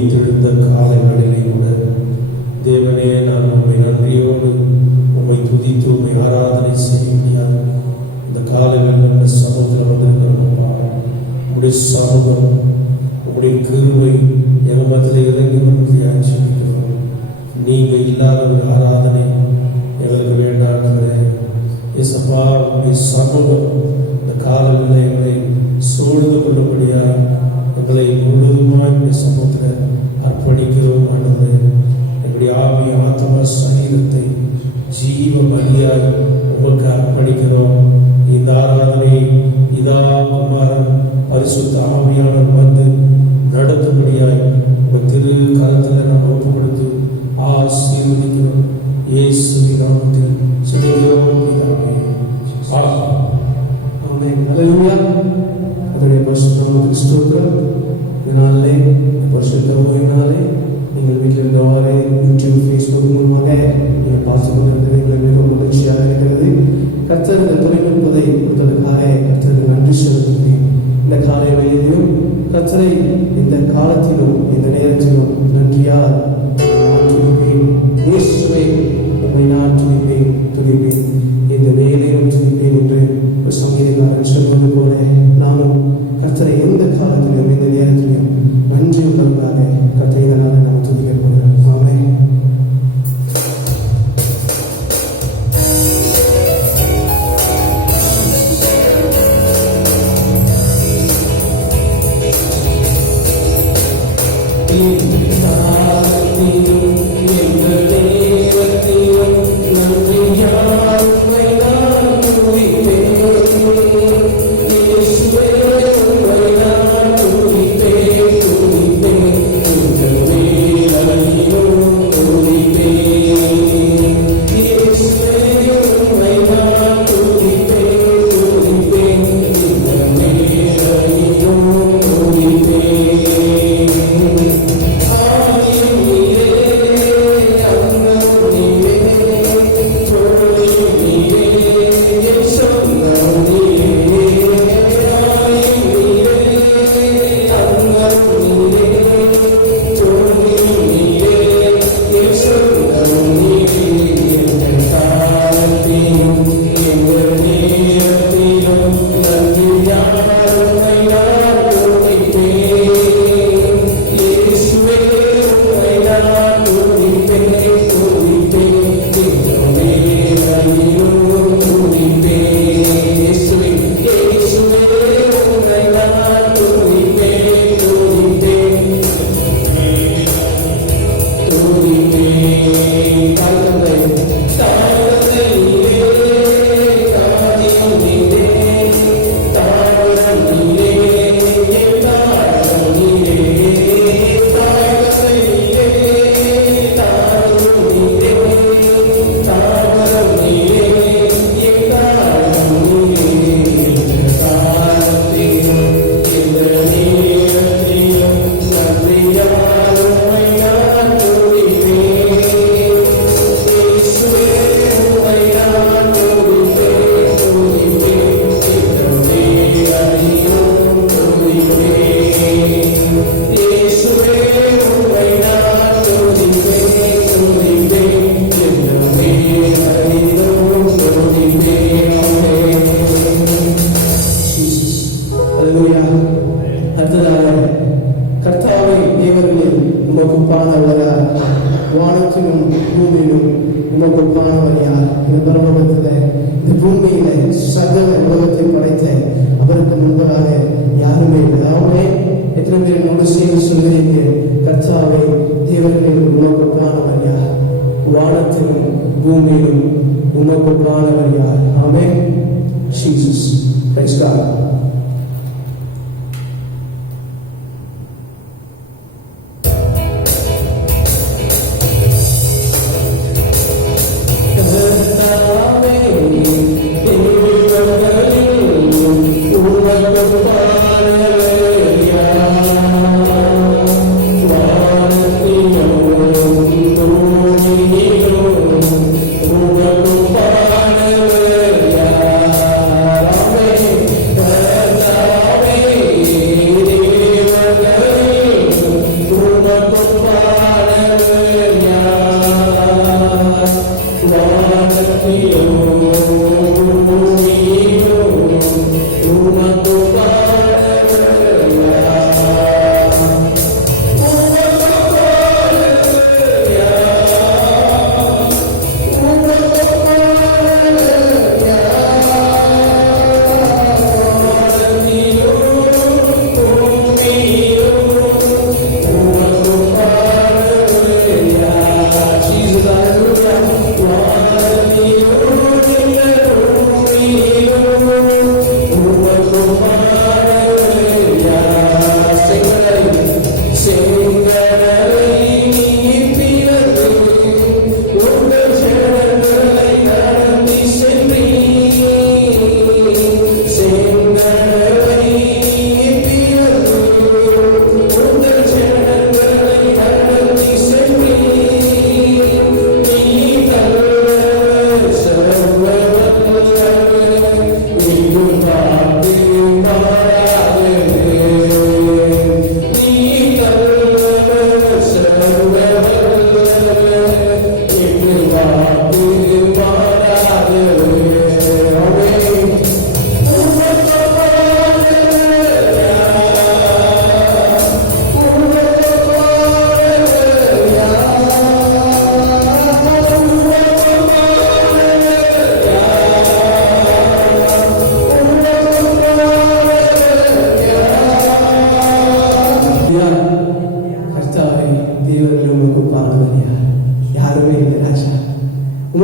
உயிர்த்தெழுந்த காலைகளிலே கூட தேவனே, நான் உம்மை நன்றியோடு உம்மை துதித்து உம்மை ஆராதனை செய்ய முடியாது. இந்த காலைகளில் சமூகத்தில் வந்திருக்கிறோம். உம்முடைய சமூகம், உம்முடைய கிருபை எங்கள் மத்தியில் இறங்கி வந்து ஆட்சிக்கிறோம். நீங்க இல்லாத ஒரு ஆராதனை எங்களுக்கு வேண்டாம். இயேசப்பா, உம்முடைய சமூகம் இந்த காலையில் எங்களை சூழ்ந்து கொள்ளும்படியா எங்களை முழுவதுமாய் இந்த சமூகத்தில் அர்ப்பணிக்கிறோம். ஆண்டவரே, எங்களுடைய ஆவி, ஆத்மா, சரீரத்தை ஜீவ பலியாய் உமக்கு அர்ப்பணிக்கிறோம். இந்த ஆராதனை இதா குமாரன் பரிசுத்த ஆவியாளர் வந்து நடத்தும்படியாய் உங்கள் திரு கரத்தில் நாம் ஒப்பு கொடுத்து ஆசீர்வதிக்கிறோம். இயேசுவின் நாமத்தில் ஜெபிக்கிறோம் பிதாவே. ஆமென். ஹல்லேலூயா. கர்த்தருடைய பரிசுத்த நாமத்துக்கு ஸ்தோத்திரம். இதனாலே பரிசுத்த ஓய்வினாலே நீங்கள் வீட்டில் இருந்தவாறே யூடியூப், ஃபேஸ்புக் மூலமாக நீங்கள் பார்த்து கொண்டிருக்கிறது எங்களை மிகவும் மகிழ்ச்சியாக இருக்கிறது. கர்த்தர் இந்த தொழில்நுட்பத்தை கொடுத்ததற்காக கர்த்தருக்கு நன்றி செலுத்துகிறேன். இந்த காலை வயதிலும் கர்த்தரை இந்த காலத்திலும் இந்த நேரத்திலும் நன்றியால் நான் துதிப்பேன். இயேசுவை உம்மை நான் துதிப்பேன், துதிப்பேன், இந்த வேலையிலும் துதிப்பேன் என்று ஒரு சங்கீதக்காரன் சொல்வது போல நானும் கர்த்தரை எந்த காலத்திலும் இந்த நேரத்திலும் நன்றி உள்ளவர்களாக கர்த்தரை இதனால் நாம் துதிக்க போகிறோம். ஆமென்.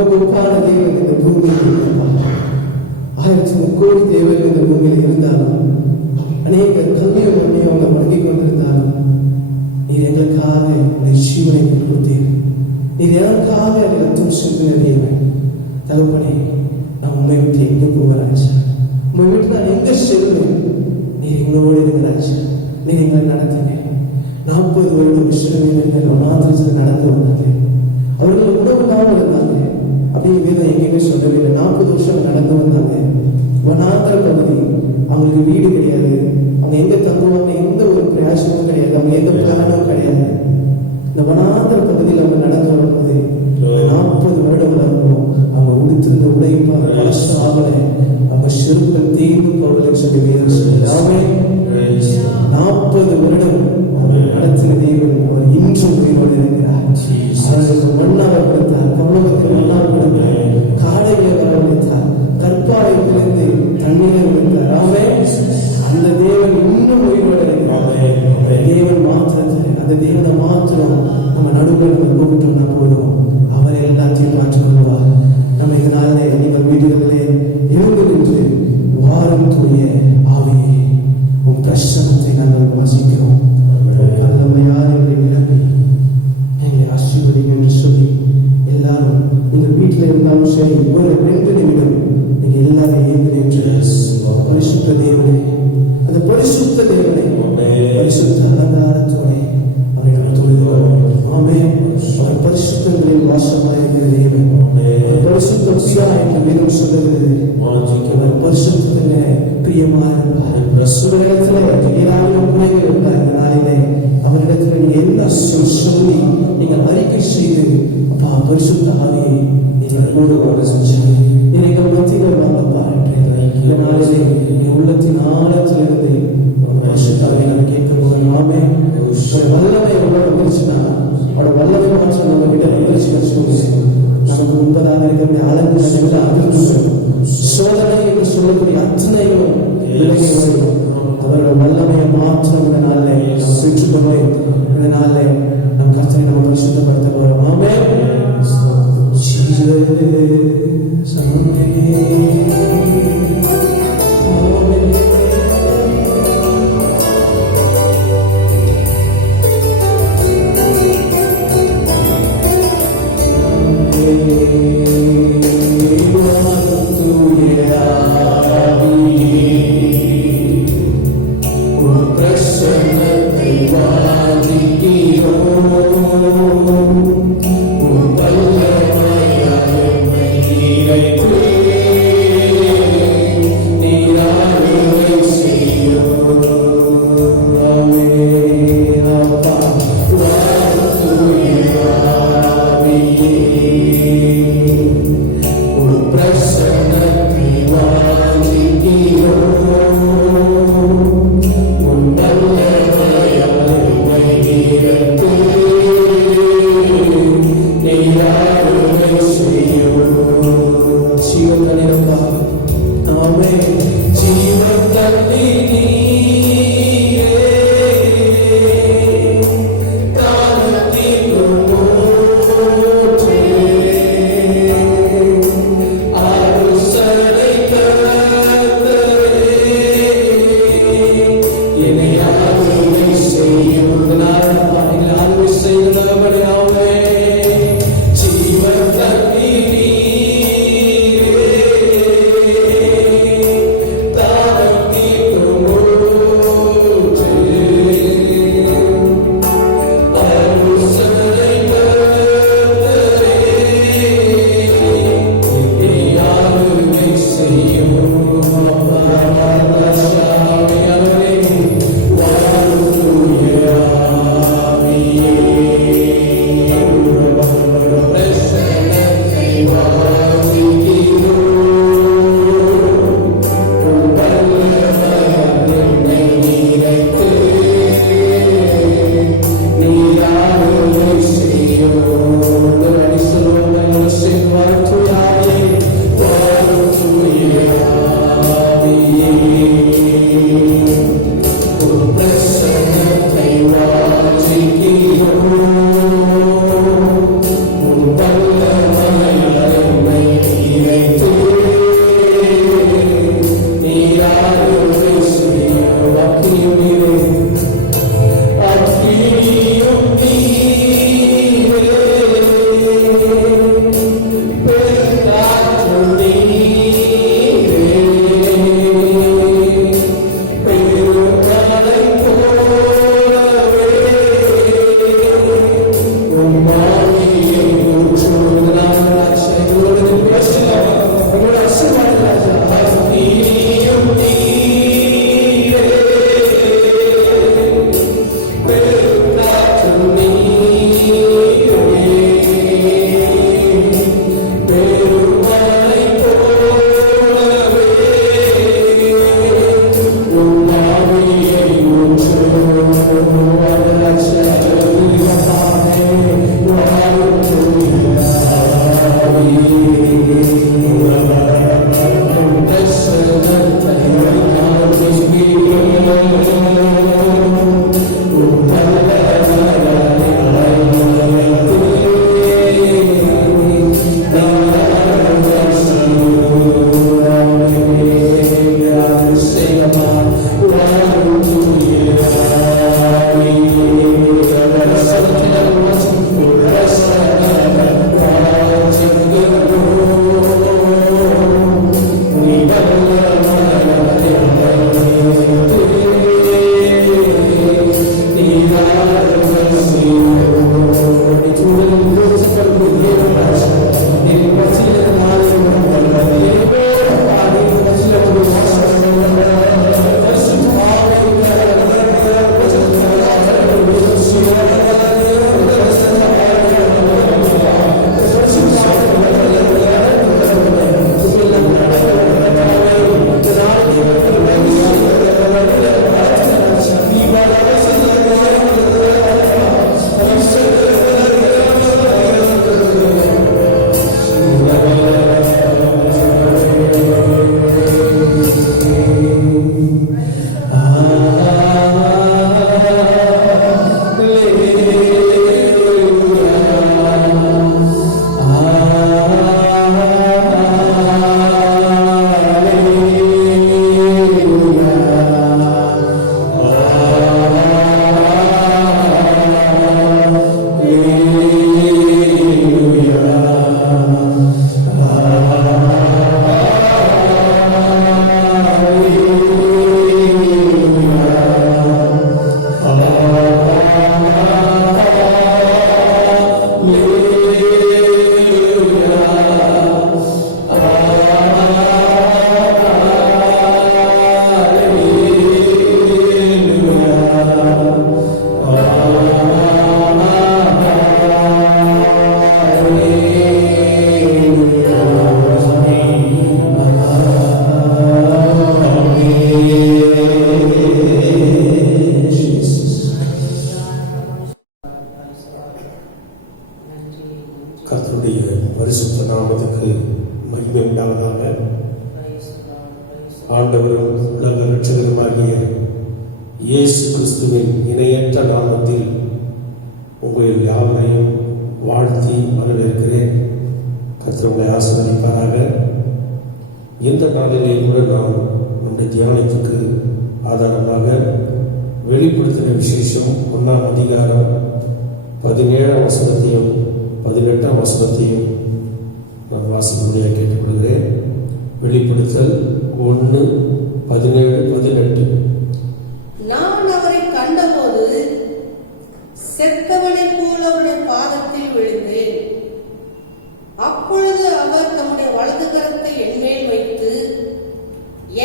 உமக்கு ஒப்பான தேவன் இந்த பூமியில் இருந்தார். 1000 கோடி தேவர்கள் இந்த பூமியில் இருந்தாலும், அநேக கல்வியும் ஒன்றையும் அவங்க வழங்கிக் கொண்டிருந்தாலும், நீர் எங்களுக்காக இந்த ஜீவனை கொடுத்தீர். நீர் எனக்காக ரத்தம் சிந்தின தேவன். தகப்பனே, நான் உண்மை விட்டு எங்கே போகிறாச்சு? உண்மை விட்டு நான் எங்க செல்வேன்? நீர் எங்களோடு இருக்கிறாச்சு. நீர் எங்களை நடத்துங்க. 40 வருடம் இஸ்ரவேலர்கள் வனாந்திரத்தில் நடந்து வந்தாங்க. அவர்கள் உணவு இல்லாமல் இருந்தாங்க. அப்படியே வேதம் எங்கேயுமே சொல்லவே இல்லை. 40 வருஷம் நடந்து வந்தாங்க. வனாந்திர பகுதி, அவங்களுக்கு வீடு கிடையாது. அவங்க எங்க தங்குவாங்க, எந்த ஒரு பிரயாசமும் கிடையாது. அவங்க எந்த பிளானும் கிடையாது. இந்த வனாந்திர பகுதியில் அவங்க நடந்து வரும்போது 40 வருடம் இருக்கும். அவங்க உடுத்திருந்த உடையும் பழசு ஆகலை. அவங்க செருப்புகள் தீர்ந்து போவதில்லை சொல்லி வேதம் சொல்லுது. 40 வருடம் அவர் நடத்தின தேவன் அவர் இன்றும் உயிரோடு இருக்கிறார். அவர்களுக்கு மண்ணாக கொடுத்தார், பரலோகத்தில் மண்ணாக கொடுத்தார், காடையை வரவழைத்தார், கற்பாறையிலிருந்து தண்ணீரை கொடுத்தார். அந்த தேவன் இன்னும் உயிரோடு இருக்கிறார். தேவன் மாத்திரத்தில், அந்த தேவனை மாத்திரம் நம்ம நடுவில் நம்ம கூப்பிட்டோம்னா போதும், அவரை எல்லாத்தையும் மாற்றிக்கொள்வார். நம்ம இதனாலே நீங்கள் வீடுகளிலே எழுந்து நின்று வாரம் தூய ஆவியே உன் பிரசனத்தை நாங்கள் வாசிக்கிறோம். யாரையும் விளம்பி எங்களை ஆசீர்வதிங்க என்று சொல்லி எல்லாரும் நீங்கள் வீட்டில் இருந்தாலும் சரி, ஒரு 2 நிமிடம் நீங்க எல்லாரும் ஏந்து நின்று பரிசுத்த தேவனை, அந்த பரிசுத்த தேவனை பரிசுத்த அலங்காரத்தோட அவரிடம் தொழுகிறோம். ஆமென். அவர் பரிசுத்தங்களில் வாசமாயிருக்கிற தேவன், பரிசுத்த என்று வேதம் சொல்லுகிறது. அவர் பரிசுத்தத்திலே பிரியமா இருப்பார். சுடத்துல ஏதாவது உண்மைகள் இருந்தார். இந்த நாளிலே அவரிடத்துல நீங்க எல்லா சொல்லி நீங்கள் அறிக்கை செய்து, அப்பா பரிசுத்த ஆவியை நீங்கள் கூடுவாங்க செஞ்சு நீங்கள் மத்தியில் வாங்கப்பா இந்த நாளிலே என் உள்ளத்தின் ஆழத்திலிருந்து பரிசுத்த ஆவியை நான் கேட்க நாமே ஒரு வல்லமை எவ்வளவு வந்துருச்சுன்னா அவரோட வல்லமை மாற்றம் நம்ம கிட்ட வந்துருச்சு வச்சுக்கோங்க. நமக்கு முன்பதாக இருக்கிற அழகு அகற்று சோதனை என்று சொல்லக்கூடிய அத்தனையும் விலகி வரும். அவரோட வல்லமையை மாற்றம் இந்த நாளிலே நாம் பெற்றுக்கொள்ள, இந்த நாளிலே நம் கர்த்தரை நம்ம பரிசுத்தப்படுத்த போறோம். ஆமென். பிரசன்னத்தை வாதிக்கிறோம். கர்த்தருடைய பரிசுத்த நாமத்துக்கு மகிமை உண்டாவதாக. ஆண்டவரும் உலக இரட்சகருமாகிய இயேசு கிறிஸ்துவின் இணையற்ற நாமத்தில் உங்கள் யாவரையும் வாழ்த்தி வரவேற்கிறேன். கர்த்தர் உங்களை ஆசீர்வதிப்பாராக. இந்த நாளிலே கூட நாம் நம்முடைய தியானத்துக்கு ஆதாரமாக வெளிப்படுத்தின விசேஷம் 1ஆம் அதிகாரம் 17ஆம் வசனத்தையும் 18ஆம் வசனத்தையும் நான் வாசிக்கும்படியாக கேட்டுக்கொள்கிறேன். வெளிப்படுத்தல் 1:17-18. நான் அவரை கண்டபோது செத்தவனைப் போல அவருடைய பாதத்தில் விழுந்தேன். அப்பொழுது அவர் தம்முடைய வலது கரத்தை என்மேல் வைத்து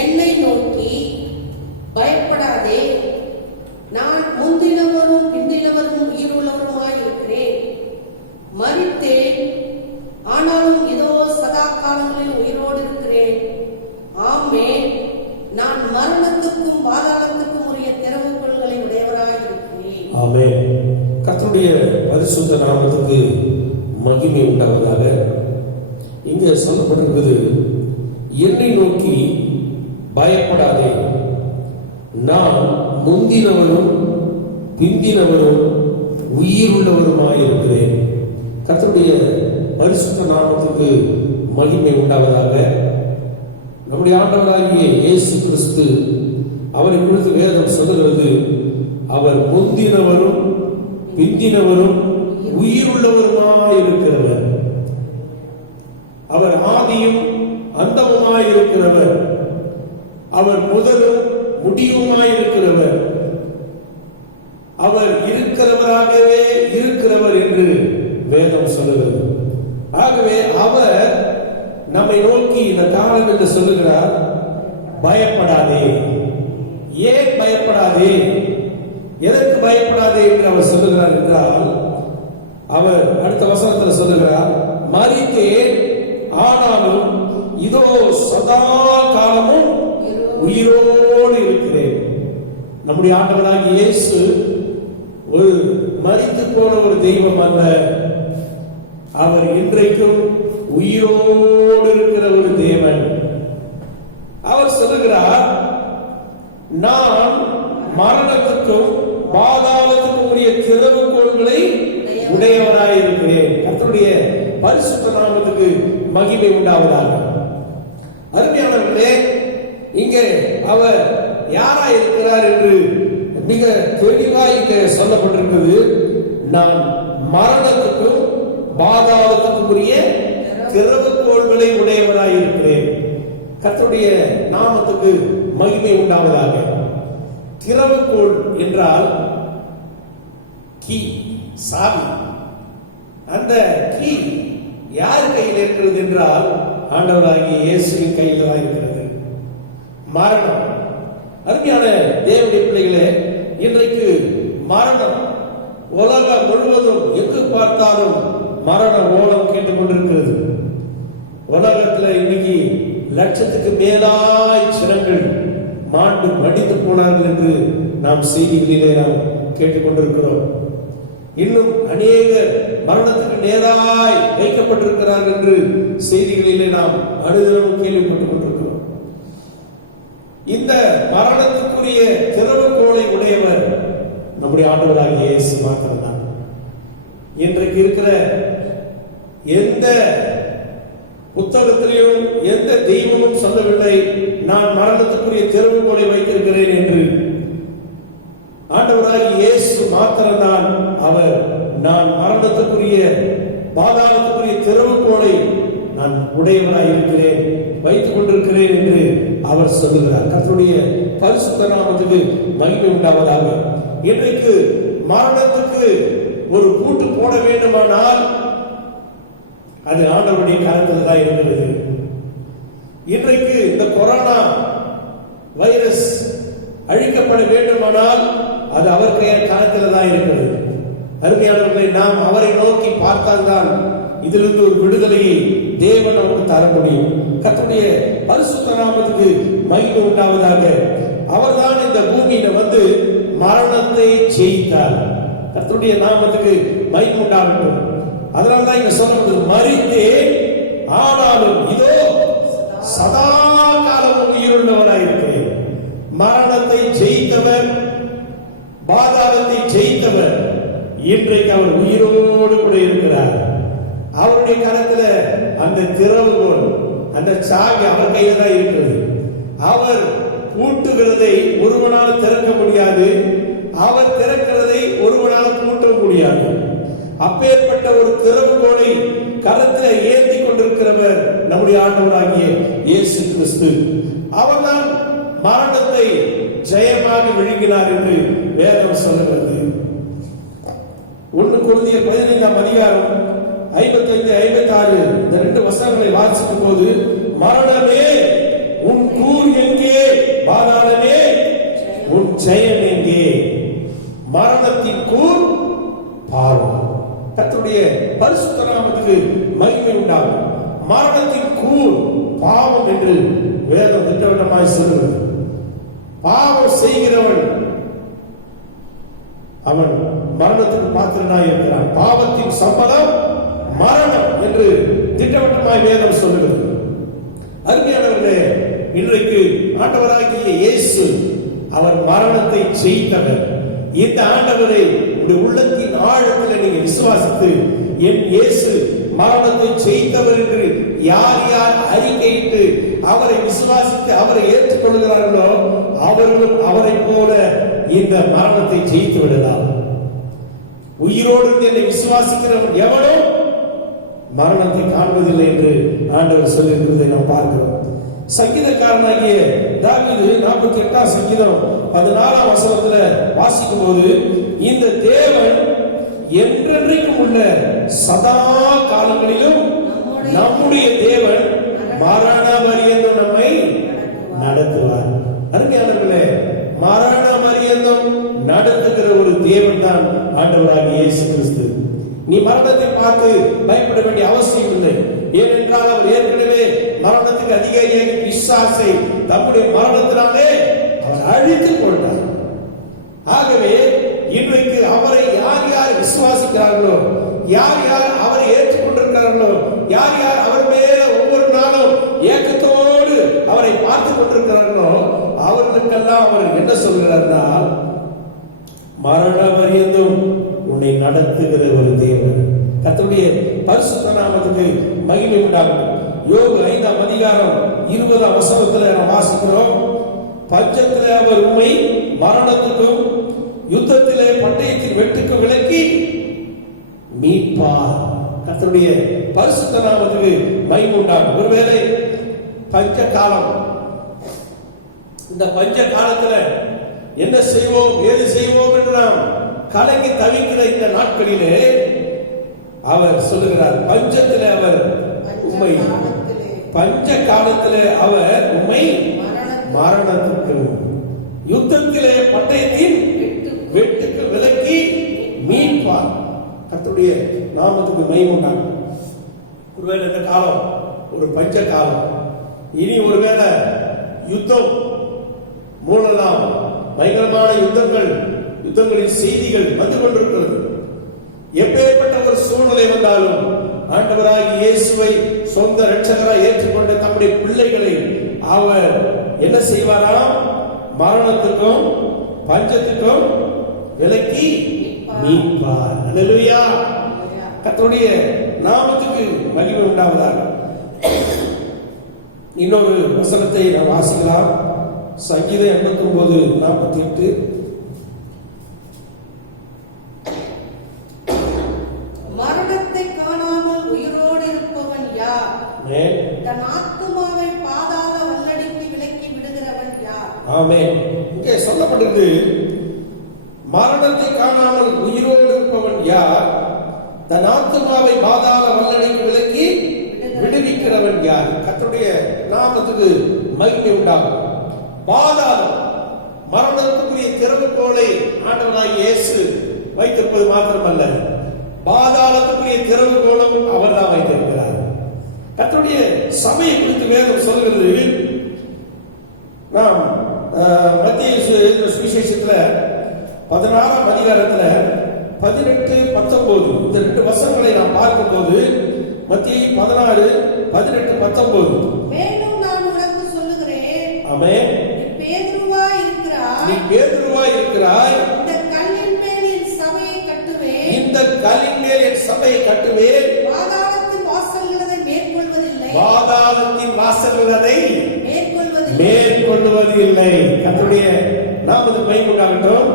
என்னை நோக்கி, பயப்படாதே, நான் முந்தினவரும் பிந்தினவரும் உயிருள்ளவருமாயிருக்கிறேன். மரித்தேன், ஆனாலும் இதோ சதா காலங்களில் உயிரோடு இருக்கிறேன். ஆமென். நான் மரணத்துக்கும் பாதாளத்துக்கும் உரிய திறவுகோல்களை உடையவராயிருக்கிறேன். ஆமென். கர்த்தருடைய பரிசுத்த நாமத்துக்கு மகிமை உண்டாவதாக. இங்கே சொல்லப்பட்டிருக்கிறது, என்னை நோக்கி பயப்படாதே, நான் முந்தினவரும் பிந்தினவரும் உயிருள்ளவருமாயிருக்கிறேன். கர்த்தருடைய பரிசுத்த நாமத்துக்கு மகிமை உண்டாவதாக. நம்முடைய ஆண்டவராகிய இயேசு கிறிஸ்து அவரை குறித்து வேதம் சொல்லுகிறது, அவர் முந்தினவரும் பிந்தினவரும் உயிருள்ளவருமாயிருக்கிறவர். அவர் ஆதியும் அந்தமுமாயிருக்கிறவர். அவர் முதலும் முடிவுமாயிருக்கிறவர். அவர் இருக்கிறவராகவே இருக்கிறவர் என்று வேதம் சொல்லுகிறது. ஆகவே அவர் நம்மை நோக்கி இந்த காலம் என்று சொல்லுகிறார், பயப்படாதே. ஏன் பயப்படாதே, எதற்கு பயப்படாதே என்று அவர் சொல்லுகிறார் என்றால், அவர் அடுத்த வசனத்தில் சொல்லுகிறார், மரித்தேன், ஆனாலும் இதோ சதா காலமும் உயிரோடு இருக்கிறேன். நம்முடைய ஆண்டவராகிய இயேசு ஒரு மரித்து போன ஒரு தெய்வம் அல்ல. அவர் இன்றைக்கும் உயிரோடு இருக்கிற ஒரு தேவன். அவர் சொல்லுகிறார், நான் மரணத்துக்கும் பாதாளத்துக்கும் உரிய திறவுகோல்களை உடையவராயிருக்கிறேன். கர்த்தருடைய பரிசுத்த நாமத்துக்கு மகிமை உண்டாவதாக. அருமையானவர்களே, இங்கே அவர் யாராயிருக்கிறார் என்று மிக தெளிவாக இங்கே சொல்லப்பட்டிருக்கிறது. நான் மரணத்துக்கும் பாதாளத்துக்கும் உரிய திறவுகோல்களை உடையவராயிருக்கிறேன். கர்த்தருடைய நாமத்துக்கு மகிமை உண்டாவதாக. திறவுகோல் என்றால் கீ, சாவி. அந்த கீ யார் கையில் இருக்கிறது என்றால் ஆண்டவராகிய இயேசுவின் கையில் தான் இருக்கிறது. மரணம், அருமையான தேவனுடைய பிள்ளைகளே, இன்றைக்கு மரணம் உலகம் முழுவதும் எங்கு பார்த்தாலும் மரண ஓலம் கேட்டுக் கொண்டிருக்கிறது. உலகத்தில் இன்னைக்கு லட்சத்துக்கு மேலாய் சினங்கள் மாண்டு மடிந்து போனார்கள் என்று நாம் செய்திகளிலே நாம் கேட்டுக்கொண்டிருக்கிறோம். இன்னும் அநேகர் மரணத்துக்கு நேராய் வைக்கப்பட்டிருக்கிறார்கள் என்று செய்திகளிலே நாம் அனுதினமும் கேள்விப்பட்டுக் கொண்டிருக்கிறோம். இந்த மரணத்துக்குரிய திறவுகோலை உடையவர் நம்முடைய ஆண்டவராகிய இயேசு மாத்திரம்தான். இன்றைக்கு இருக்கிற எந்த புத்தகத்திலையும் எந்த தெய்வமும் சொல்லவில்லை, நான் மரணத்துக்குரிய திறவுகோலை வைத்திருக்கிறேன் என்று. ஆண்டவராகிய இயேசு மாத்திரம்தான் அவர், நான் மரணத்துக்குரிய பாதாளத்துக்குரிய திறவுகோலை நான் உடையவராய் இருக்கிறேன், வைத்துக் கொண்டிருக்கிறேன் என்று அவர் சொல்லுகிறார். கர்த்தருடைய பரிசுத்த நாமத்துக்கு மகிமை உண்டாவதாக. இன்றைக்கு மரணத்துக்கு ஒரு பூட்டு போட வேண்டுமானால் அது ஆண்டவருடைய கரத்தில் தான் இருக்கிறது. இன்றைக்கு இந்த கொரோனா வைரஸ் அழிக்கப்பட வேண்டுமானால் அது அவர் கரத்தில் தான் இருக்கிறது. அருமையானவர்களை, நாம் அவரை நோக்கி பார்த்தால்தான் இதிலிருந்து ஒரு விடுதலையை தேவன் நமக்கு தர முடியும். கர்த்தருடைய பரிசுத்த நாமத்துக்கு மகிமை உண்டாவதாக. அவர்தான் இந்த பூமியில வந்து மரணத்தை ஜெயித்தார். கர்த்தருடைய நாமத்துக்கு மகிமை உண்டாகட்டும். அதனால்தான் இங்க சொல்லப்படுது, மரித்தேன் ஆனாலும் இதோ சதா காலமும் உயிருள்ளவராயிருக்கிறேன். மரணத்தை ஜெயித்தவர், பாதாளத்தை ஜெயித்தவர், இன்றைக்கு அவர் உயிரோடு கூட இருக்கிறார். அவருடைய கரத்துல அந்த திறவுகோல், அந்த சாவி அவர் கையில தான் இருக்கிறது. அவர் பூட்டுகிறதை ஒருவனால் திறக்க முடியாது, அவர் திறக்கிறதை ஒருவனால் பூட்ட முடியாது. அப்பேற்பட்ட ஒரு திறவுகோலை கரத்தில் ஏந்தி கொண்டிருக்கிறவர் நம்முடைய ஆண்டவராகிய இயேசு கிறிஸ்து. அவர்தான் மரணத்தை ஜெயமாக விழுங்கினார் என்று வேதம் சொல்லுகிறது. 1 கொரிந்தியர் 15ஆம் அதிகாரம் 55, 56 இந்த 2 வசனங்களை வாசிக்கும் போது, மரணமே உன் கூர் எங்கே, பாதாளமே உன் ஜெயம் எங்கே? மரணத்தின் கூர் பாவம். கர்த்தருடைய பரிசுத்த நாமத்துக்கு மகிமை உண்டாகும். மரணத்தின் கூர் பாவம் என்று வேதம் திட்டவட்டமாய் சொல்லுகிறது. பாவம் செய்கிறவன் அவன் மரணத்துக்கு பாத்திரனாய் இருக்கிறான். பாவத்தின் சம்பளம் மரணம் என்று திட்டவட்டமாய் வேதம் சொல்லுகிறது. அருமையானவர்களே, இன்றைக்கு ஆண்டவராகிய இயேசு அவர் மரணத்தை ஜெயித்தவர். இந்த ஆண்டவரை உடைய உள்ளத்தின் ஆழத்தில் நீங்க விசுவாசித்து, என் இயேசு மரணத்தை ஜெயித்தவர் என்று யார் யார் அறிக்கையிட்டு அவரை விசுவாசித்து அவரை ஏற்றுக்கொள்கிறார்களோ அவர்களும் அவரை போல இந்த மரணத்தை ஜெயித்து விடலாம். உயிரோடு என்னை விசுவாசிக்கிறவன் எவனோ மரணத்தை காண்பதில்லை என்று ஆண்டவர் சொல்லியிருக்கிறதை நாம் பார்க்கிறோம். சங்கீதக்காரனாகிய தாவீது 48ஆம் சங்கீதம் 14ஆம் வசனத்துல வாசிக்கும் போது, இந்த தேவன் என்றென்றைக்கும் உள்ள சதா காலங்களிலும் நம்முடைய தேவன் மரண பரியந்தம் நம்மை நடத்துவார். அருமையானவர்களே, மரண பரியந்தம் நடத்துகிற ஒரு தேவன் தான் ஆண்டவராகிய இயேசு கிறிஸ்து. நீ மரணத்தை பார்த்து பயப்பட வேண்டிய அவசியம் இல்லை. ஏனென்றால் அவர் ஏற்கனவே மரணத்துக்கு அதிகாரியாக பிசாசை தம்முடைய மரணத்தினாலே அவர் அழித்துக் கொண்டார். ஆகவே இன்றைக்கு அவரை யார் யார் விசுவாசிக்கிறார்களோ, யார் யார் அவரை ஏற்றுக்கொண்டிருக்கிறார்களோ, யார் யார் அவர் மேல ஒவ்வொரு நாளும் ஏக்கத்தோடு அவரை பார்த்துக் கொண்டிருக்கிறார்களோ, அவர்களுக்கெல்லாம் அவர் என்ன சொல்கிறார்னா, மரண பரியந்தம் உன்னை நடத்துகிற ஒரு தேவன். கர்த்தருடைய பரிசுத்த நாமத்துக்கு மகிமை உண்டாகும். யோபு 5ஆம் அதிகாரம் 20ஆம் வசனத்துல நாம் வாசிக்கிறோம், பஞ்சத்திலே அவர் உம்மை மரணத்துக்கும் யுத்தத்திலே பட்டயத்தின் வெட்டுக்கு விலக்கி மீட்பார். கர்த்தருடைய பரிசுத்த நாமத்துக்கு மகிமை உண்டாகும். ஒருவேளை பஞ்ச காலம், இந்த பஞ்ச காலத்துல என்ன செய்வோம் ஏது செய்வோம் என்று நாம் கலங்கி தவிக்கிற இந்த நாட்களிலே அவர் சொல்லுகிறார், பஞ்சத்திலே அவர் உம்மை, பஞ்ச காலத்திலே அவர் உம்மை மரணத்துக்கு யுத்தத்திலே பட்டயத்தின் வெட்டுக்கு விலக்கி மீட்பார். கர்த்தருடைய நாமத்துக்கு மகிமை உண்டாகும். ஒருவேளை இந்த காலம் ஒரு பஞ்ச காலம், இனி ஒருவேளை யுத்தம் மூலலாம், பயங்கரமான யுத்தங்களின் செய்திகள் வந்து கொண்டிருக்கிறது. எப்பேற்பட்ட ஒரு சூழ்நிலை வந்தாலும் ஆண்டவராகிய இயேசுவை சொந்த இரட்சகராய் ஏற்றுக்கொண்ட தம்முடைய பிள்ளைகளை அவர் என்ன செய்வாராம்? மரணத்துக்கும் பஞ்சத்துக்கும் விலக்கி மீட்பார். அல்லேலூயா. கர்த்தருடைய நாமத்துக்கு மகிமை உண்டாவதாக. இன்னொரு வசனத்தை நாம் வாசிக்கலாம். சங்கீதம் 89:48. மரணத்தை காணாமல் உயிரோடு இருப்பவன் யார்? தன் ஆத்துமாவை பாதாள வல்லடிக்கு விலக்கி விடுகிறவன் யார்? ஆமென். இங்கே சொல்லப்பட்டிருக்கு, மரணத்தை காணாமல் உயிரோடு இருப்பவன் யார்? தன் ஆத்துமாவை பாதாள வல்லடிக்கு விலக்கி விடுவிக்கிறவன் யார்? கர்த்தருடைய நாமத்துக்கு மகிமை உண்டாகும். பாதாளம், மரணத்துக்குரிய திறவுகோலை ஆண்டவராகிய இயேசு வைத்திருப்பது மாத்திரமல்ல, பாதாளத்துக்குரிய திறவுகோலும் அவர் தான் வைத்திருக்கிறார். கர்த்தருடைய சபையை குறித்து வேதம் சொல்கிறது. நாம் மத்தேயு சுவிசேஷத்துல 16ஆம் அதிகாரத்துல 18, 19 இந்த 2 வசனங்களை நாம் பார்க்கும் பார்க்கும்போது மத்தேயு 16:18-19. மேலும் நான் உனக்கு சொல்லுகிறேன், ஆமென். நீ பேதுருவாய் இருக்கிறாய். இந்த கல்லின் மேல் என் சபையை கட்டுவேன். இந்த கல்லின் மேல் என் சபையை கட்டுவேன். பாதாளத்தின் வாசல்கள் அதை மேற்கொள்வதில்லை. பாதாளத்தின் வாசல்கள் அதை மேற்கொள்வதில்லை. மேற்கொள்வதில்லை. கர்த்தருடைய நாமத்துக்கு மகிமை உண்டாகட்டும்.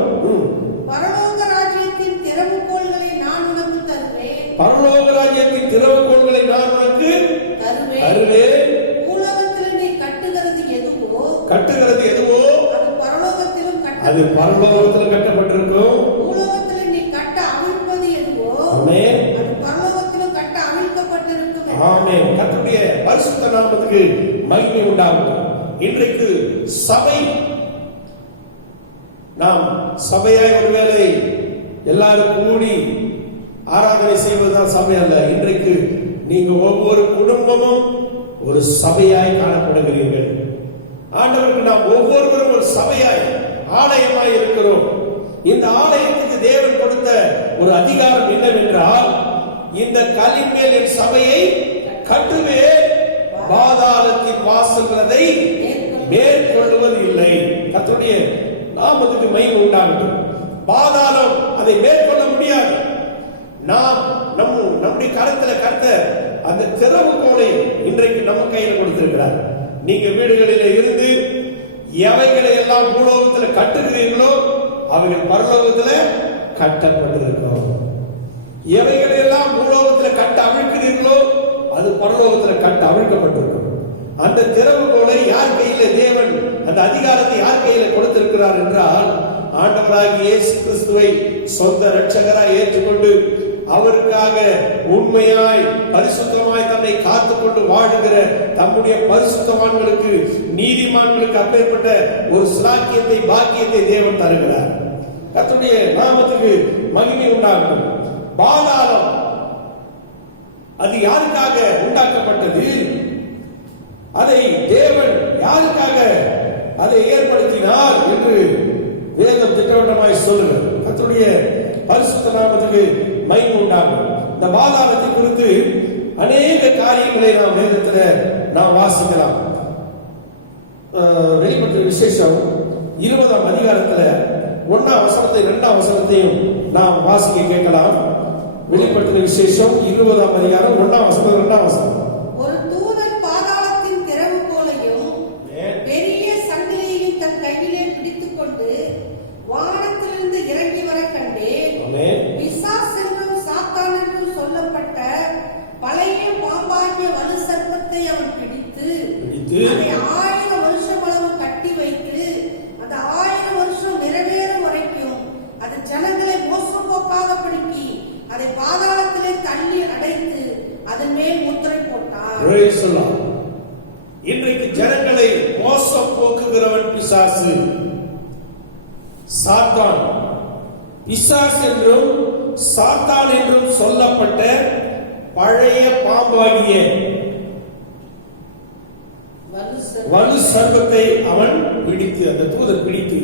பரலோக ராஜ்யத்தின் திறவுகோல்களை நான் உனக்கு தருவேன். பரலோக ராஜ்யத்தின் திறவுகோல்களை நான் உனக்கு தருவேன். பூலோகத்தில் நீ கட்டுகிறது எதுவோ அது பரலோகத்திலும் கட்டப்பட்டிருக்கும். பூலோகத்தில் நீ கட்ட அவிழ்ப்பது எதுவோ ஆமென். அது பரலோகத்திலும் கட்ட அவிழ்க்கப்பட்டிருக்கும். ஆமென். கர்த்தருடைய பரிசுத்த நாமத்துக்கு மகிமை உண்டாகட்டும். இன்றைக்கு சபை, நாம் சபையாய் ஒருவேளை எல்லாரும் கூடி ஆராதனை செய்வதுதான் சபை அல்ல. இன்றைக்கு நீங்க ஒவ்வொரு குடும்பமும் ஒரு சபையாய் காணப்படுகிறீர்கள். ஆண்டவருக்கு நாம் ஒவ்வொருவரும் ஒரு சபையாய், ஆலயமாய் இருக்கிறோம். இந்த ஆலயத்துக்கு தேவன் கொடுத்த ஒரு அதிகாரம் என்னவென்றால், இந்த கல்லின் மேல் என் சபையை கட்டுவேன், பாதாளத்தின் வாசல்கள் அதை மேற்கொள்வது இல்லை. கர்த்தருடைய நாமத்துக்கு மகிமை உண்டாகட்டும். பாதாளம் அதை மேற்கொள்ள முடியாது. நாம் நம்முடைய கரத்துல கர்த்தர் அந்த திறவுகோலை இன்றைக்கு நம்ம கையில் கொடுத்திருக்கிறார். நீங்க வீடுகளிலே இருந்து எவைகளை எல்லாம் பூலோகத்தில் கட்டுகிறீர்களோ அவைகள் பரலோகத்தில் கட்டப்பட்டிருக்கும். எவைகளை எல்லாம் பூலோகத்தில் கட்ட அவிழ்க்கிறீர்களோ அது பரலோகத்தில் கட்ட அவிழ்க்கப்பட்டிருக்கும். அந்த திறவுகோலை யார் கையில தேவன் அந்த அதிகாரத்தை யார் கையில கொடுத்திருக்கிறார் என்றால், ஆண்டவராகிய இயேசு கிறிஸ்துவை சொந்த இரட்சகராய் ஏற்றுக்கொண்டு அவருக்காக உண்மையாய் பரிசுத்தமாய் தன்னை காத்துக்கொண்டு வாழுகிற தம்முடைய பரிசுத்தவான்களுக்கு, நீதிமான்களுக்கு அப்பேற்பட்ட ஒரு சிலாக்கியத்தை, பாக்கியத்தை தேவன் தருகிறார். கர்த்தருடைய நாமத்துக்கு மகிமை உண்டாகும். பாதாளம் அது யாருக்காக உண்டாக்கப்பட்டது? அதை தேவன் யாருக்காக அதை ஏற்படுத்தினார் என்று வேதம் திட்டவட்டமாய் சொல்லுகிறது. கர்த்தருடைய பரிசுத்த நாமத்துக்கு மகிமை உண்டாகும். இந்த பாதாளத்தை குறித்து அநேக காரியங்களை நாம் வேதத்தில் நாம் வாசிக்கலாம். வெளிப்பட்ட விசேஷம் 20ஆம் அதிகாரத்தில் 1ஆம் வசனத்தை 2ஆம் வசனத்தையும் நாம் வாசிக்க கேட்கலாம். வெளிப்பட்ட விசேஷம் 20ஆம் அதிகாரம் 1ஆம் வசனம் 2ஆம் வசனம். ஒரு தூதன் பாதாளத்தின் திறவுகோலையும் பெரிய சங்கிலியையும் தன் கையிலே பிடித்துக் கொண்டு வானத்திலிருந்து இறங்கி வர கண்டேன். பிசாசு என்றும் சாத்தான் என்றும் சொல்லப்பட்ட பழைய பாம்பாகிய வலு சர்ப்பத்தை அவன் பிடித்து அதை 1000 வருஷம் அளவு கட்டி வைத்து அந்த 1000 வருஷம் நிறைவேறும் வரைக்கும் அது ஜனங்களை மோசம் போக்காதபடிக்கு அதை பாதாளத்திலே தள்ளி அடைத்து அதன் மேல் முத்திரை போட்டார். இன்றைக்கு ஜனங்களை மோசம் போக்குகிறவன் பிசாசு, சாத்தான். பிசாசு என்றும் சாத்தான் என்றும் சொல்லப்பட்ட பழைய பாம்பாகிய வலு சர்ப்பத்தை அவன் பிடித்து, அந்த தூதன் பிடித்து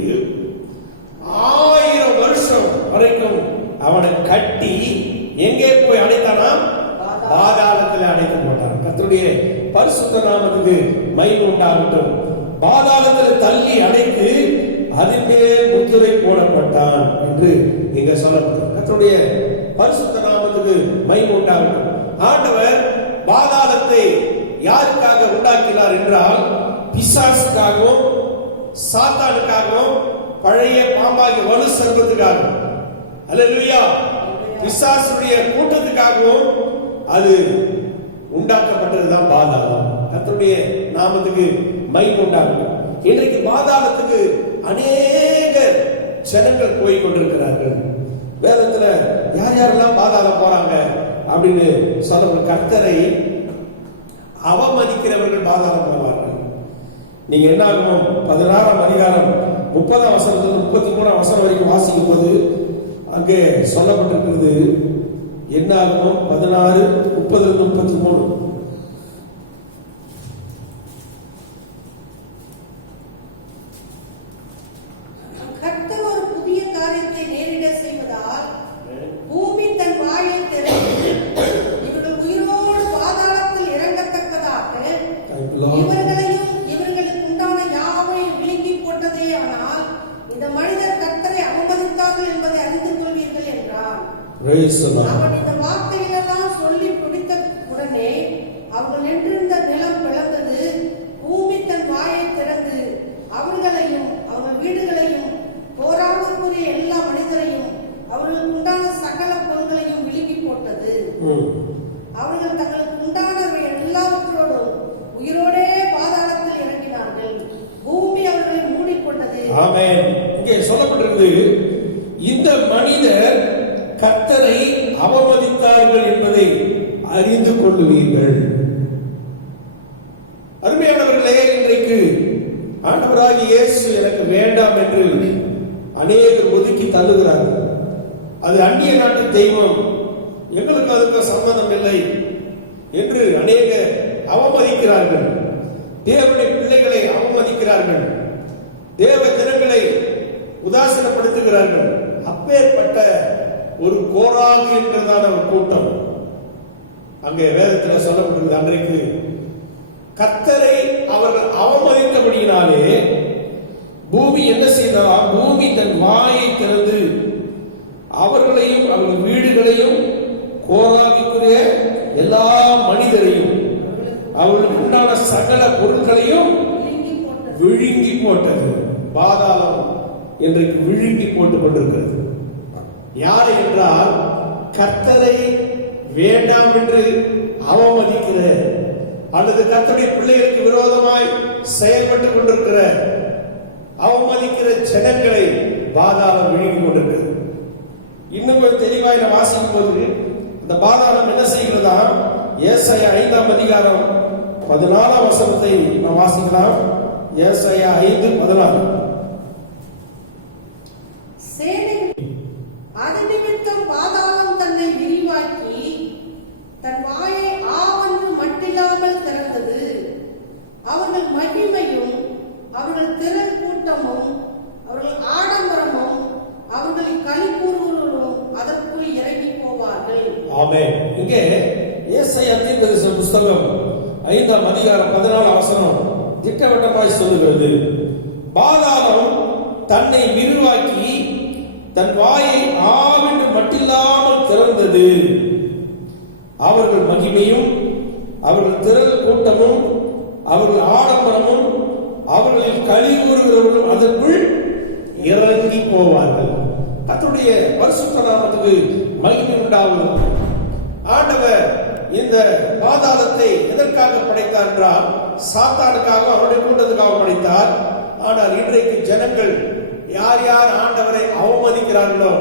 1000 வருஷம் வரைக்கும் அவனை கட்டி எங்கே போய் அடைத்தானாம்? பாதாளத்தில் அடைத்து போட்டான். கர்த்தருடைய பரிசுத்த நாமத்துக்கு மகிமை உண்டாகட்டும். பாதாளத்தில் தள்ளி அடைத்து அதன் மேல் முத்திரை போடப்பட்டான் என்று இங்க சொல்லப்பட்டது. கர்த்தருடைய பரிசுத்த நாமத்துக்கு மகிமை உண்டாகட்டும். ஆண்டவர் பாதாளத்தை யாருக்காக உண்டாக்கினார் என்றால், பிசாசுக்காகவும் சாத்தானுக்காகவும் பழைய பாம்பாகிய வலு சர்ப்பத்துக்காகவும், அல்லேலூயா, பிசாசுடைய கூட்டத்துக்காகவும் அது உண்டாக்கப்பட்டதுதான் பாதாளம். கர்த்தருடைய நாமத்துக்கு மகிமை உண்டாகட்டும். இன்றைக்கு பாதாளத்துக்கு அநேக ஜனங்கள் போய் கொண்டிருக்கிறார்கள். வேதத்துல யார் யாரெல்லாம் பாதாளம் போறாங்க அப்படின்னு சொல்ல, கர்த்தரை அவமதிக்கிறவர்கள் பாதாளம் போவார்கள். நீங்க என்ன ஆகணும்? 16ஆம் அதிகாரம் 30ஆம் வசனத்துல 33ஆம் வசனம் வரைக்கும் வாசிக்கும் போது அங்கே சொல்லப்பட்டிருக்கிறது. என்ன ஆகணும்? 16, 30-33. கர்த்தர் ஒரு புதிய காரியத்தை நேரிட செய்வதால் பூமி தன் வாயை திறந்து இவர்கள் Praise the Lord. அவன் இந்த வார்த்தைகளெல்லாம் சொல்லி முடித்த உடனே அவர்கள் நின்றிருந்த நிலம் பிளந்தது. பூமி தன் வாயை திறந்து அவர்களையும் அவர்கள் வீடுகளையும் போராடுவதற்குரிய எல்லா மனிதரையும் அவர்களுக்கு உண்டான சகல பொருள்களையும் விழுங்கி போட்டது. அவர்கள் தங்களுக்கு உண்டானவை எல்லாவற்றோடும் உயிரோடே பாதாளத்தில் இறங்கினார்கள். பூமி அவர்களை மூடிக்கொண்டது. ஆமென். இங்கே சொல்லப்பட்டிருக்கிறது, இந்த மனிதர் கர்த்தரை அவமதித்தார்கள் என்பதை அறிந்து கொள்ளுவீர்கள். அருமையானவர்களே, இன்றைக்கு ஆண்டவராகிய இயேசு எனக்கு வேண்டாம் என்று அநேகர் ஒதுக்கி தள்ளுகிறார்கள். அது அந்நிய நாட்டு தெய்வம், எங்களுக்கு அதுக்கு சம்பந்தம் இல்லை என்று அநேக அவமதிக்கிறார்கள். தேவனுடைய பிள்ளைகளை அவமதிக்கிறார்கள். தேவ ஜனங்களை உதாசீனப்படுத்துகிறார்கள். அப்பேற்பட்ட ஒரு கோராகு என்கிறதான ஒரு கூட்டம் அங்கே வேதத்தில் சொல்லப்பட்டிருக்கிறது. அன்றைக்கு கர்த்தரை அவர்கள் அவமதித்தபடியினாலே பூமி என்ன செய்ததா? பூமி தன் வாயை திறந்து அவர்களையும் அவர்கள் வீடுகளையும் கோராகுக்குரிய எல்லா மனிதரையும் அவர்களுக்கு உண்டான சகல பொருட்களையும் விழுங்கி போட்டது. பாதாளம் இன்றைக்கு விழுங்கி போட்டுக் கொண்டிருக்கிறது. யாரை என்றால், கர்த்தரை வேண்டாம் என்று அவமதிக்கிற அல்லது கர்த்தருடைய பிள்ளைகளுக்கு விரோதமாய் செயல்பட்டுக் கொண்டிருக்கிற அவமதிக்கிற ஜனங்களை பாதாளம் விழுங்கி கொண்டிருக்கிறது. இன்னும் கொஞ்சம் தெளிவாய் நான் வாசிக்கும் போது இந்த பாதாளம் என்ன செய்கிறதா? ஏசாயா 5ஆம் அதிகாரம் 14ஆம் வசனத்தை நாம் வாசிக்கலாம். ஏசாயா 5:14. அது நிமித்தம் பாதாளம் தன்னை விரிவாக்கி தன் வாயை ஆவென்று மட்டில்லாமல் திறந்தது. அவர்கள் மகிமையும் அவர்கள் திரள் கூட்டமும் அவர்கள் ஆடம்பரமும் அவர்களின் களிகூறுகளும் அதற்குள் இறங்கி போவார்கள். ஆமென். இங்கே ஏசாயா தீர்க்கதரிசன புத்தகம் 5ஆம் அதிகாரம் 14ஆம் வசனம் திட்டவட்டமாய் சொல்லுகிறது, பாதாளம் தன்னை விரிவாக்கி தன் வாயை ஆவென்று மட்டில்லாமல் திறந்தது. அவர்கள் மகிமையும் அவர்கள் திரள் கூட்டமும் அவர்கள் ஆடம்பரமும் அவர்களில் களி கூறுகிறவர்களும் அதற்குள் இறங்கி போவார்கள். கர்த்தருடைய பரிசுத்த நாமத்துக்கு மகிமை உண்டாவது. ஆண்டவர் இந்த பாதாளத்தை எதற்காக படைத்தார் என்றால், சாத்தானுக்காக, அவருடைய கூட்டத்துக்காக படைத்தார். ஆனால் இன்றைக்கு ஜனங்கள் யார் யார் ஆண்டவரை அவமதிக்கிறார்களோ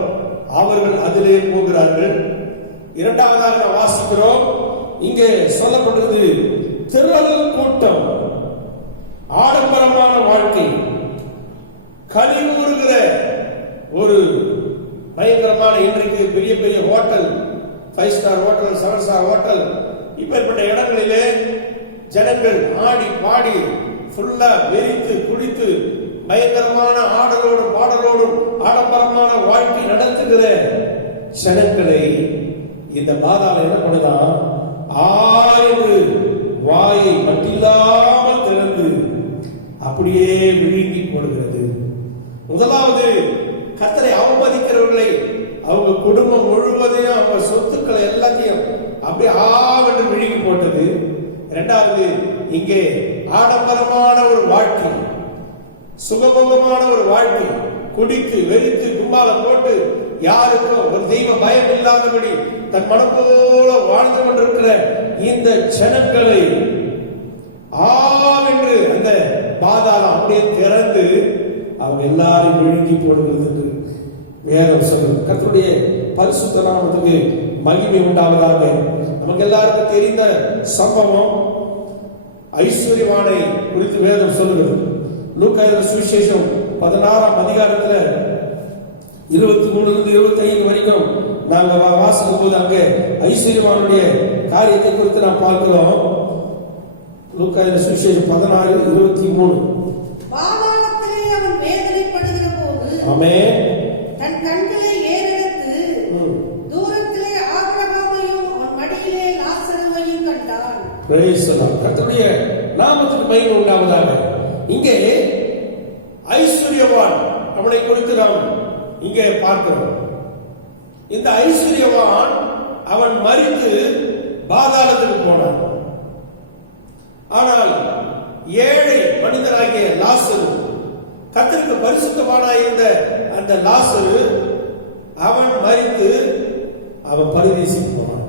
அவர்கள் அதிலே போகிறார்கள். இரண்டாவதாக நாம் வாசிக்கிறோம், இங்கே சொல்லப்படுகிறது திரள் கூட்டம், ஆடம்பரமான வாழ்க்கை, களி கூறுகிற ஒரு பயங்கரமான, இன்றைக்கு பெரிய பெரிய hotel, 5 star hotel, 7 star hotel, இப்பேற்பட்ட இடங்களிலே ஜனங்கள் ஆடி பாடி ஃபுல்லா வெறித்து குடித்து பயங்கரமான ஆடலோடும் பாடலோடும் ஆடம்பரமான வாழ்க்கை நடத்துகிற ஜனங்களை இந்த பாதாளம் என்ன பண்ணுதான்? என்று வாயை மட்டில்லாமல் திறந்து அப்படியே விழுங்கி போடுகிறது. முதலாவது, கர்த்தரை அவமதிக்கிறவர்களை அவங்க குடும்பம் முழுவதையும் அவங்க சொத்துக்களை எல்லாத்தையும் அப்படியே ஆவென்று விழுங்கி போட்டது. இரண்டாவது, இங்கே ஆடம்பரமான ஒரு வாழ்க்கை, சுகபோகமான ஒரு வாழ்க்கை, குடித்து வெறித்து கும்பாலம் போட்டு யாருக்கும் ஒரு தெய்வ பயம் இல்லாதபடி தன் மனம் போல வாழ்ந்து கொண்டிருக்கிற இந்த ஜனங்களை ஆவென்று அந்த பாதாளம் அப்படியே திறந்து அவங்க எல்லாரும் விழுங்கி போடுகிறது என்று வேதம் சொல்றது. கர்த்தருடைய பரிசுத்த நாமத்துக்கு மகிமை உண்டாவதாக. நமக்கு எல்லாருக்கும் தெரிந்த சம்பவம் ஐஸ்வர்யவானை குறித்து வேதம் சொல்லுகிறது. லூக்கா சுவிசேஷம் 16ஆம் அதிகாரத்துல 23 25 வரைக்கும் நாங்க வாசிக்கும் போது அங்கே ஐஸ்வர்யவானுடைய காரியத்தை குறித்து நாம் பார்க்கிறோம். லூக்கா சுவிசேஷம் 16:23. பாதாளத்திலே அவன் வேதனைப்படுகிற போது ஆமென், தன் கண்களை ஏறெடுத்து தூரத்திலே ஆபிரகாமையும் அவன் மடியிலே லாசருவையும் கண்டான். Praise the Lord. கர்த்தருடைய நாமத்துக்கு மகிமை உண்டாவதாக. இங்கே ஐஸ்வர்யவான் அவனை குறித்து நாம் இங்கே பார்க்கிறோம். இந்த ஐஸ்வர்யவான் அவன் மரித்து பாதாளத்துக்கு போனான். ஆனால் ஏழை மனிதனாகிய லாசரு, கர்த்தருக்கு பரிசுத்தவானாயிருந்த அந்த லாசரு, அவன் மரித்து அவன் பரதேசிக்கு போனான்.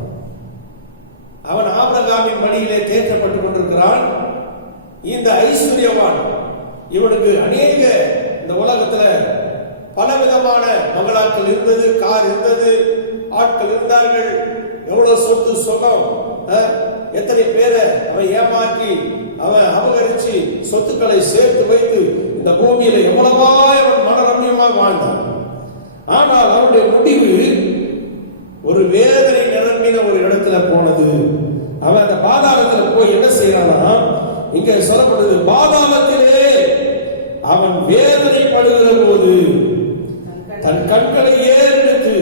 அவன் ஆபிரகாமின் மடியிலே தேற்றப்பட்டுக் கொண்டிருக்கிறான். இந்த ஐஸ்வர்யவான், இவனுக்கு அநேக இந்த உலகத்துல பலவிதமான மங்களாக்கள் இருந்தது, கார் இருந்தது, ஆட்கள் இருந்தார்கள், எவ்வளவு சொத்து சொகம், எத்தனை பேரை அவன் ஏமாற்றி அவன் அபகரிச்சு சொத்துக்களை சேர்த்து வைத்து இந்த பூமியில எவ்வளவாய் அவன் மனரம்யமாக வாழ்ந்தான். ஆனால் அவனுடைய முடிவு ஒரு வேதனை நிரம்பின ஒரு இடத்துல போனது. அவன் அந்த பாதாளத்துல போய் என்ன செய்யறானா, இங்க சொல்லப்படுது, பாதாளத்திலே அவன் வேதனைப்படுகிற போது தன் கண்களை ஏறெடுத்து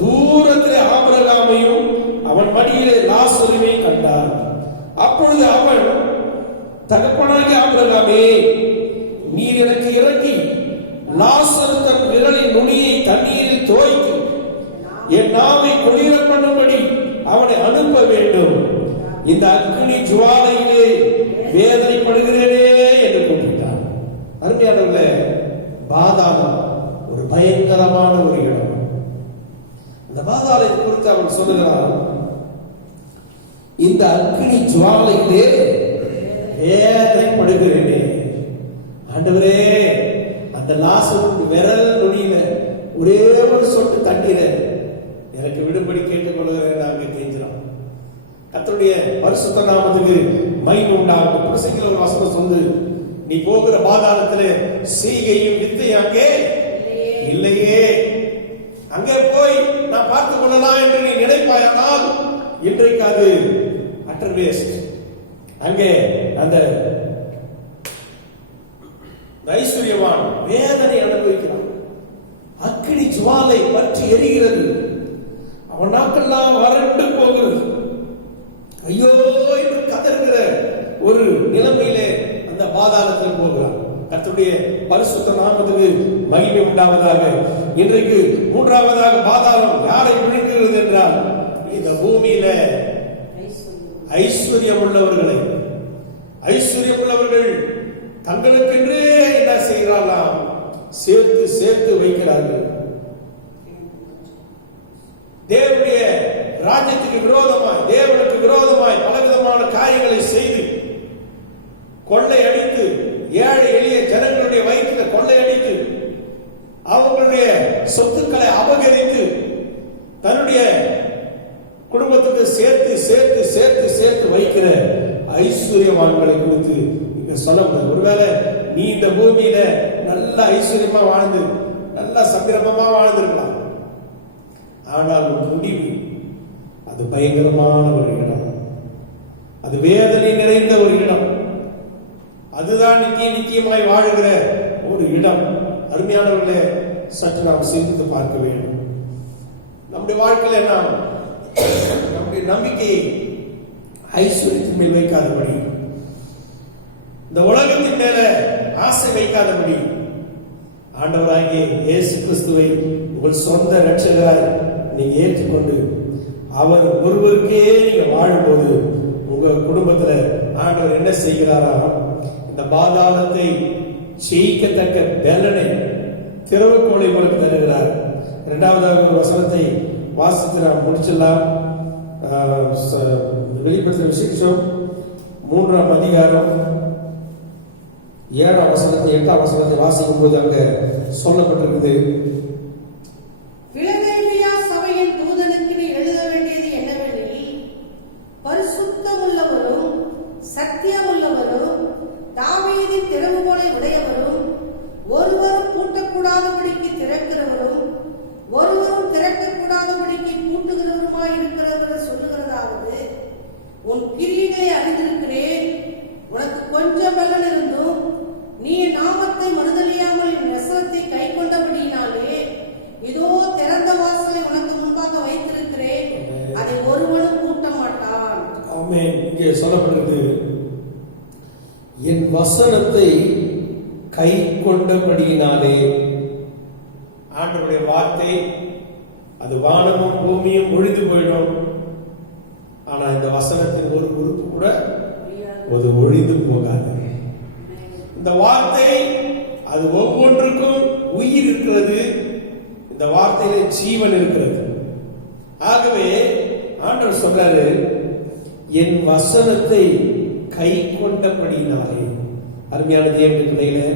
தூரத்திலே ஆபிரகாமையும் அவன் மடியிலே லாசருவையும் கண்டான். அப்பொழுது அவன், தகப்பனாகிய ஆபிரகாமே, நீர் எனக்கு இறங்கி லாசரு தன் விரலின் நுனியை தண்ணீரில் தோய்த்து என் நாவை குளிர பண்ணும்படி அவனை அனுப்ப வேண்டும். இந்த அக்னி ஜுவாலையிலே வேதனைப்படுகிறேனே என்று கூப்பிட்டான். அருமையானவர்களே, பாதாளம் ஒரு பயங்கரமான ஒரு இடம். இந்த பாதாளத்தை குறித்து அவன் சொல்லுகிறான், இந்த அக்னி ஜுவாலையிலே வேதனைப்படுகிறேனே. ஆண்டவரே, அந்த லாசருக்கு விரல் நுனியில ஒரே ஒரு சொட்டு தண்ணீரை எனக்கு விடுபடி கேட்டுக் கொள்கிறேன். நாங்கள் கெஞ்சிரோம். கர்த்தருடைய பரிசுத்த நாமத்துக்கு மகிமை உண்டாகும். பிரசங்கிற ஒரு வசனம் சொல்லு, நீ போகிற பாதாளத்திலே செய்கையும் வித்தை அங்கே இல்லையே. அங்கே போய் நான் பார்த்துக் கொள்ளலாம் என்று நீ நினைப்பாயானால் இன்றைக்கு அது அட்டர் வேஸ்ட். அங்கே அந்த ஐஸ்வர்யவான் வேதனை அனுபவிக்கிறான். அக்கினி ஜுவாலை பற்றி எரிகிறது. அவன் நாக்கெல்லாம் வறண்டு போகிறது. ஐயோ என்று கதறுகிற ஒரு நிலைமையிலே அந்த பாதாளத்தில் போகிறான். கர்த்தருடைய பரிசுத்த நாமத்துக்கு மகிமை உண்டாவதாக. இன்றைக்கு மூன்றாவதாக பாதாளம் யாரை விழுங்குகிறது என்றால், இந்த பூமியில ஐஸ்வர்யம் உள்ளவர்களை, ஐஸ்வர்யம் உள்ளவர்கள் தங்களுக்கென்றே என்ன செய்கிறார்களாம், சேர்த்து சேர்த்து வைக்கிறார்கள். தேவனுடைய ராஜ்யத்துக்கு விரோதமாய், தேவனுக்கு விரோதமாய் பலவிதமான காரியங்களை செய்து கொள்ளையடித்து, ஏழை எளிய ஜனங்களுடைய வயிற்றில் கொள்ளையடித்து, அவங்களுடைய சொத்துக்களை அபகரித்து தன்னுடைய குடும்பத்துக்கு சேர்த்து சேர்த்து சேர்த்து சேர்த்து வைக்கிற ஐஸ்வர்யவான்களை குறித்து இங்க சொல்லப்படுது. ஒருவேளை நீ இந்த பூமியில நல்ல ஐஸ்வர்யமா வாழ்ந்து நல்ல சம்பிரமமா வாழ்ந்திருக்கலாம். ஆனால் முடிவு அது பயங்கரமான ஒரு இடம். அது வேதனை நிறைந்த ஒரு இடம். அதுதான் நித்தியமாய் வாழுகிற ஒரு இடம். அருமையானவர்களே, சற்று நாம் சிந்தித்து பார்க்க வேண்டும். நம்முடைய வாழ்க்கையில நாம் நம்முடைய நம்பிக்கையை ஐஸ்வர்யத்தின் மேல் வைக்காதபடி, இந்த உலகத்தின் மேல ஆசை வைக்காதபடி, ஆண்டவராகிய இயேசு கிறிஸ்துவை உங்கள் சொந்த இரட்சகராய் நீங்க ஏற்றுக்கொண்டு அவர் ஒருவருக்கே நீங்க வாழும்போது உங்க குடும்பத்துல ஆண்டவர் என்ன செய்கிறாரா, இந்த பாதாளத்தை ஜெயிக்கத்தக்க பலனை, திறவுகோலை உங்களுக்கு தருகிறார். இரண்டாவதாக ஒரு வசனத்தை வாசித்து நாம் முடிச்சிடலாம். வெளிப்படுத்தின விசேஷம் 3ஆம் அதிகாரம் 7ஆம் வசனத்தை 8ஆம் வசனத்தை வாசிக்கும் போது அங்க சொல்லப்பட்டிருக்குது, பிலதெல்பியா சபையின் தூதனுக்கு நீ எழுத வேண்டியது என்னவெனில், பரிசுத்தமுள்ளவரும் சத்தியமுள்ளவரும் தாவீதின் திறவுகோலை உடையவரும் ஒருவரும் பூட்டக்கூடாதபடிக்கு திறக்கிறவரும் ஒருவரும் திறக்கக்கூடாதபடிக்கு பூட்டுகிறவருமாய் இருக்கிறவர் சொல்லுகிறதாவது, உன் கிரியையை அறிந்திருக்கிறேன். உனக்கு கொஞ்சம் பலன் இருந்தும் நீ நாமத்தை மறுதலியாமல் என் வசனத்தை கை கொண்டபடியினாலே இதோ திறந்த வாசலை உனக்கு முன்பாக வைத்திருக்கிறேன், அதை ஒருவனும் பூட்ட மாட்டான். ஆமென். இங்கே சொல்லப்படுகிறது, என் வசனத்தை கை கொண்டபடியினாலே. ஆண்டவருடைய வார்த்தை அது வானமும் பூமியும் ஒழிந்து போயிடும். ஆனா இந்த வசனத்தின் ஒரு உறுப்பு கூட அது ஒழிந்து போகாது. இந்த வார்த்தை அது ஒவ்வொன்றுக்கும் உயிர் இருக்கிறது. இந்த வார்த்தையில ஜீவன் இருக்கிறது. ஆகவே ஆண்டவர் சொல்றாரு, என் வசனத்தை கை கொண்டபடியினாலே. அருமையான தேவனுடைய பிள்ளைகளே,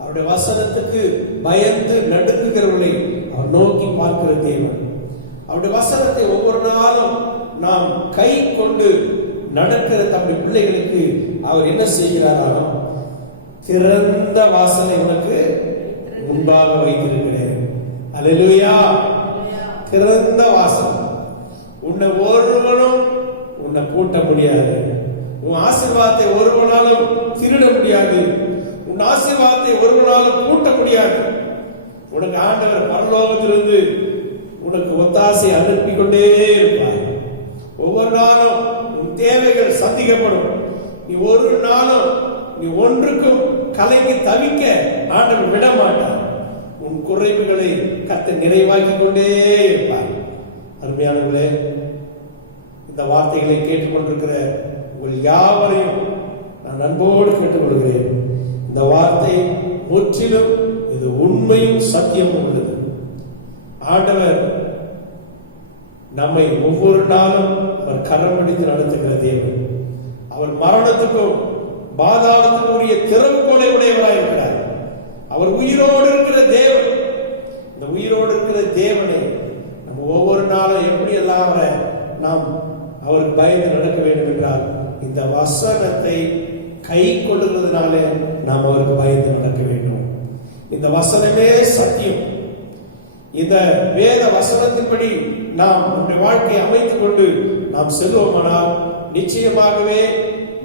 அவருடைய வசனத்துக்கு பயந்து நடுங்குகிறவர்களை அவர் நோக்கி பார்க்கிற தேவன். அவருடைய வசனத்தை ஒவ்வொரு நாளும் நாம் கை கொண்டு நடக்கிற தம்முடைய பிள்ளைகளுக்கு அவர் என்ன செய்கிறாராம்? திறந்த வாசலை உனக்கு முன்பாக வைத்திருக்கிறேன். அல்லேலூயா. திறந்த வாசல். உன்னை ஒருவனும் உன்னை பூட்ட முடியாது. உன் ஆசீர்வாதத்தை ஒருவனாலும் திருட முடியாது. உன் ஆசீர்வாதத்தை ஒருவனாலும் பூட்ட முடியாது. உனக்கு ஆண்டவர் பரலோகத்திலிருந்து உனக்கு ஒத்தாசை அனுப்பி கொண்டே இருப்பார். ஒவ்வொரு நாளும் உன் தேவைகள் சந்திக்கப்படும். நீ ஒரு நாளும் நீ ஒன்றுக்கும் கலங்கி தவிக்க ஆண்டவர் விட மாட்டார். உன் குறைவுகளை கர்த்தர் நிறைவாக்கி கொண்டே இருப்பார். அருமையானவர்களே, இந்த வார்த்தைகளை கேட்டுக்கொண்டிருக்கிற உங்கள் யாவரையும் நான் அன்போடு கேட்டுக்கொள்கிறேன். இந்த வார்த்தை முற்றிலும் இது உண்மையும் சத்தியமும் உள்ளது. ஆண்டவர் நம்மை ஒவ்வொரு நாளும் அவர் கரம் பிடித்து நடத்துகிற தேவன். அவர் மரணத்துக்கும் பாதாளத்துக்கும் உரிய திறவுகோலை உடையவராக இருக்கிறார். அவர் உயிரோடு இருக்கிற தேவன். இந்த உயிரோடு இருக்கிற தேவனை நம்ம ஒவ்வொரு நாளும் எப்படி எல்லாம் நாம் அவருக்கு பயந்து நடக்க வேண்டும் என்றால், இந்த வசனத்தை கை கொள்ளுகிறதுனாலே நாம் அவருக்கு பயந்து நடக்க வேண்டும். இந்த வசனமே சத்தியம். இந்த வேத வசனத்தின்படி நாம் நம்முடைய வாழ்க்கையை அமைத்துக் கொண்டு நாம் செல்வோமானால் நிச்சயமாகவே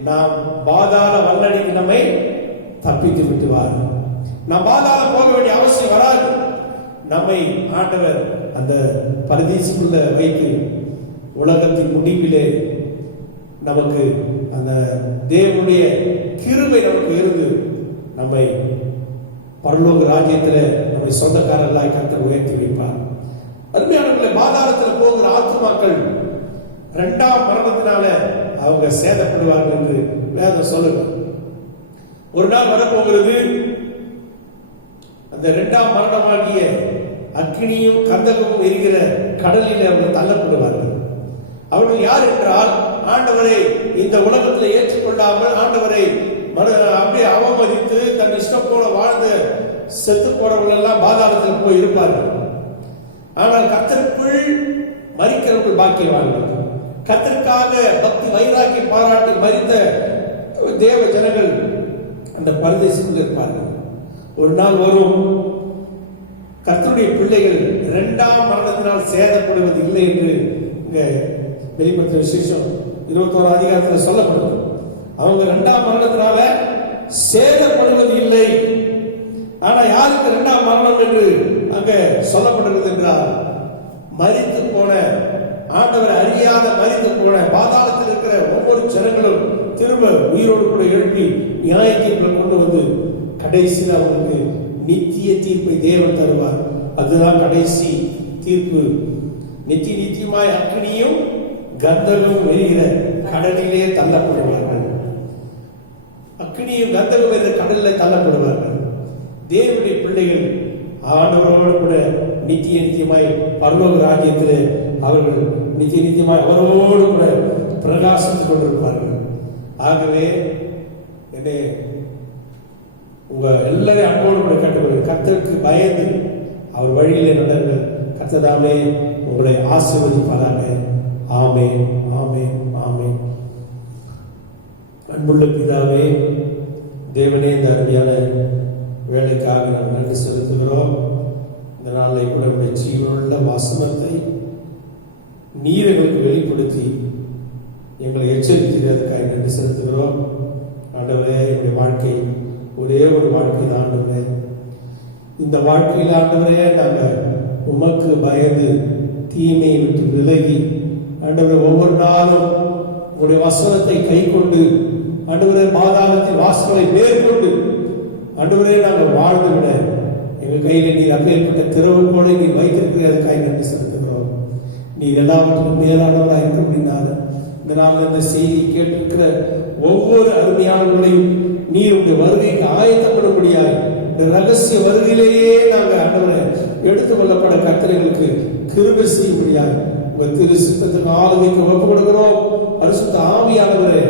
நாம் பாதாள வல்லடிக்கு நம்மை தப்பித்து விட்டுவார். நாம் பாதாளம் போக வேண்டிய அவசியம் வராது. நம்மை ஆண்டவர் அந்த பரதீசுக்குள்ள வைத்து உலகத்தின் முடிவிலே நமக்கு அந்த தேவனுடைய கிருபை நமக்கு இருந்து நம்மை பரலோக ராஜ்யத்தில் நம்மை சொந்தக்காரர்களாய் கர்த்தர் உயர்த்தி வைப்பார். அருமையானவர்களே, பாதாளத்தில் போகிற ஆத்துமாக்கள் இரண்டாம் மரணத்தினால அவங்க சேதப்படுவார்கள் என்று வேதம் சொல்லுங்க. ஒரு நாள் வரப்போகிறது, அந்த இரண்டாம் மரணமாகிய அக்கினியும் கந்தகமும் எரிகிற கடலில் அவர்கள் தள்ளப்படுவார்கள். அவர்கள் யார் என்றால், ஆண்டவரை இந்த உலகத்தில் ஏற்றுக்கொள்ளாமல் ஆண்டவரை அப்படியே அவமதித்து தன் இஷ்டம் போல வாழ்ந்து செத்து போறவர்கள் எல்லாம் பாதாளத்தில் போய் இருப்பார்கள். ஆனால் கர்த்தருக்குள் மரிக்கிறவர்கள் பாக்கியவான்கள். கர்த்தருக்காக பக்தி வைராக்கியம் பாராட்டி மரித்த தேவ ஜனங்கள் அந்த பரதேசத்தில் இருப்பார்கள். ஒரு நாள் வரும், கர்த்தருடைய பிள்ளைகள் இரண்டாம் மரணத்தினால் சேதப்படுவது இல்லை என்று இங்க வெளிப்படுத்தின விசேஷம் 21 அதிகாரத்தில் சொல்லப்படுது. அவங்க இரண்டாம் மரணத்தினால சேதப்படுவது இல்லை. ஆனா யாருக்கு இரண்டாம் மரணம் என்று அங்க சொல்லப்படுகிறது என்றால், மரித்து போன, ஆண்டவர் அறியாத மரித்து போன பாதாளத்தில் இருக்கிற ஒவ்வொரு ஜனங்களும் திரும்ப உயிரோடு கூட எழுப்பி நியாய தீர்ப்பை கொண்டு வந்து கடைசியில் அவங்களுக்கு நித்திய தீர்ப்பை தேவன் தருவார். அதுதான் கடைசி தீர்ப்பு. நித்தியமாய் அக்னியும் கந்தகம் எரிகிற கடலிலே தள்ளப்படுவார்கள். அக்னியும் கந்தகம் எரிகிற கடலில் தள்ளப்படுவார்கள். தேவனுடைய பிள்ளைகள் ஆண்டவரோடு கூட நித்தியமாய் பரலோக ராஜ்யத்திலே அவர்கள் நித்தியமாய் அவரோடு கூட பிரகாசித்துக் கொண்டிருப்பார்கள். ஆகவே என்னை உங்க எல்லாரையும் அன்போடு கூட கேட்டுக்கொள்ளுங்கள். கர்த்தருக்கு பயந்து அவர் வழியிலே நடங்கள். கர்த்ததாமே உங்களை ஆசீர்வதிப்பாராக. ஆமென், ஆமென், ஆமென். அன்புள்ள பிதாவே, தேவனே, இந்த அருமையான வேலைக்காக நாம் நன்றி செலுத்துகிறோம். இந்த நாளை கூட உடைய ஜீவனுள்ள வாசனத்தை நீர் எங்களுக்கு வெளிப்படுத்தி எங்களை எச்சரிக்கிறதுக்காக நன்றி செலுத்துகிறோம். ஆண்டவரே, என்னுடைய வாழ்க்கை ஒரே ஒரு வாழ்க்கை தான் ஆண்டவரே. இந்த வாழ்க்கையில் ஆண்டவரே நாங்கள் உமக்கு பயந்து தீமையை விட்டு விலகி ஆண்டவரே ஒவ்வொரு நாளும் உங்களுடைய வசனத்தை கை கொண்டு ஆண்டவரே பாதாளத்தின் வாசலை மேற்கொண்டு ஆண்டவரே நாங்கள் வாழ்ந்து விட எங்கள் கையில் நீர் அப்பேற்பட்ட திறவுகோலை நீர் வைத்திருக்கிற அதுக்காக நன்றி செலுத்துகிறோம். நீர் எல்லாவற்றுக்கும் மேலானவராக இருக்க முடியாது. இந்த நாளில் இந்த செய்தியை கேட்டிருக்கிற ஒவ்வொரு அருமையானவர்களையும் நீர் உடைய வருகைக்கு ஆயத்தப்படும்படியாக இந்த ரகசிய வருகையிலேயே நாங்கள் ஆண்டவரை எடுத்துக் கொள்ளப்பட கர்த்தர்களுக்கு கிருபை செய்யும்படியாக உங்கள் திரு சித்தத்துக்கு ஆளுகைக்கு ஒப்பு கொடுக்கிறோம். பரிசுத்த ஆவியானவரை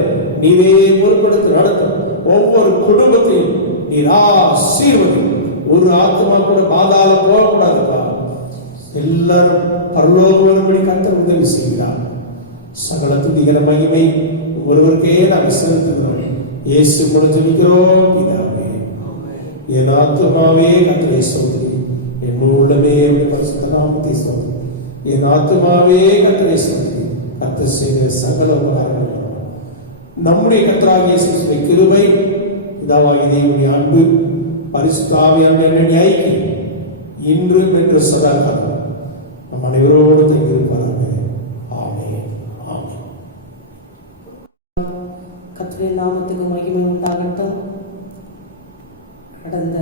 நீரே பொறுப்படுத்தி நடத்தும். ஒவ்வொரு குடும்பத்தையும் நீர் ஆசீர்வதி. ஒரு ஆத்மா கூட பாதாளம் போகக்கூடாதுப்பா. எல்லாரும் பரலோகம் வரும்படி கர்த்தர் உதவி செய்கிறார். சகல துதிகர மகிமை ஒருவருக்கே நாங்கள் செலுத்துகிறோம். இயேசு மூலம் ஜெபிக்கிறோம் பிதாவே. என் ஆத்துமாவே கர்த்தரை ஸ்தோத்திரி, என் உள்ளமே பரிசுத்த நாமத்தை ஸ்தோத்திரி. என் ஆத்துமாவே கர்த்தரை ஸ்தோத்திரி, கர்த்தர் செய்த சகல உபகாரங்கள் நம்முடைய கர்த்தராகிய இயேசுவின் கிருபை, பிதாவாகிய தேவனுடைய அன்பு, பரிசுத்த ஆவியானவரின் ஐக்கியம் இன்றும் என்று சதா காலம் நம் அனைவரோடு தங்கியிருப்பார்கள். கர்த்தருடைய நாமத்துக்கு மகிமை உண்டாகட்டும். கடந்த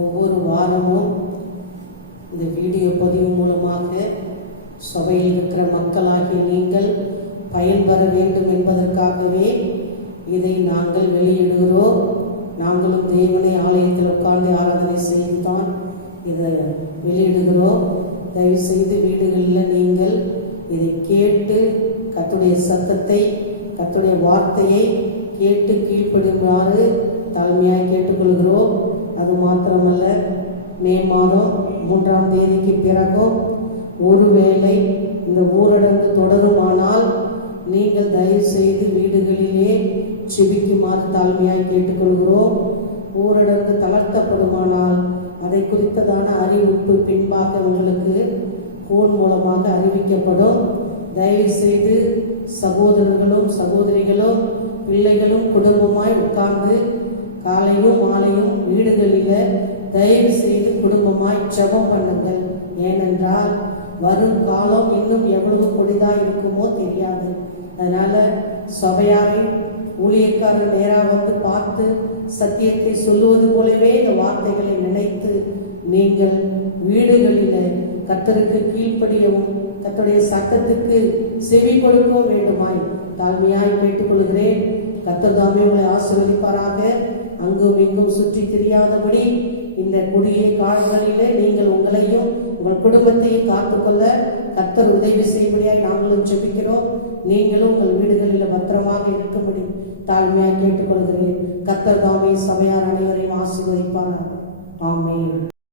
ஒவ்வொரு வாரமும் இந்த வீடியோ பதிவு மூலமாக சபையில் இருக்கிற மக்களாகிய நீங்கள் பயன்பெற வேண்டும் என்பதற்காகவே இதை நாங்கள் வெளியிடுகிறோம். நாங்களும் தேவனை ஆலயத்தில் உட்கார்ந்து ஆராதனை செய்துதான் இதை வெளியிடுகிறோம். தயவு செய்து வீடுகளில் நீங்கள் இதை கேட்டு கர்த்தருடைய சத்தத்தை, கர்த்தருடைய வார்த்தையை கேட்டு கீழ்ப்படுமாறு தாழ்மையாக கேட்டுக்கொள்கிறோம். அது மாத்திரமல்ல, மே மாதம் 3ஆம் தேதிக்கு பிறகும் ஒருவேளை இந்த ஊரடங்கு தொடருமானால் நீங்கள் தயவு செய்து வீடுகளிலே செபிக்குமாறு தாழ்மையாக கேட்டுக்கொள்கிறோம். ஊரடங்கு தளர்த்தப்படுமானால் அதை குறித்ததான அறிவிப்பு பின்பாக உங்களுக்கு போன் மூலமாக அறிவிக்கப்படும். தயவு செய்து சகோதரர்களும் சகோதரிகளும் பிள்ளைகளும் குடும்பமாய் உட்கார்ந்து காலையும் மாலையும் வீடுகளில் தயவு செய்து குடும்பமாய் ஜெபம் பண்ணுங்கள். ஏனென்றால் வரும் காலம் இன்னும் எவ்வளவு கொடிதாக இருக்குமோ தெரியாது. அதனால சபையாரை ஊழியக்காரர் நேராக வந்து பார்த்து சத்தியத்தை சொல்லுவது போலவே இந்த வார்த்தைகளை நினைத்து நீங்கள் வீடுகளில் கர்த்தருக்கு கீழ்ப்படியவும் கர்த்தருடைய சட்டத்துக்கு செவி கொடுக்கவும் வேண்டுமாய் தாழ்மையாய் கேட்டுக்கொள்கிறேன். கர்த்தர் தாமே உங்களை ஆசீர்வதிப்பாராக. அங்கும் இங்கும் சுற்றி தெரியாதபடி இந்த கொடிய காலங்களிலே நீங்கள் உங்களையும் உங்கள் குடும்பத்தையும் காத்துக்கொள்ள கர்த்தர் உதவி செய்யும்படியாய் நாங்களும் ஜெபிக்கிறோம். நீங்களும் உங்கள் வீடுகளில் பத்திரமாக இருக்கும்படி தாழ்மையாக கேட்டுக்கொள்கிறேன். கர்த்தர் தாமே சபையார் அனைவரையும் ஆசீர்வதிப்பாராக. ஆமென்.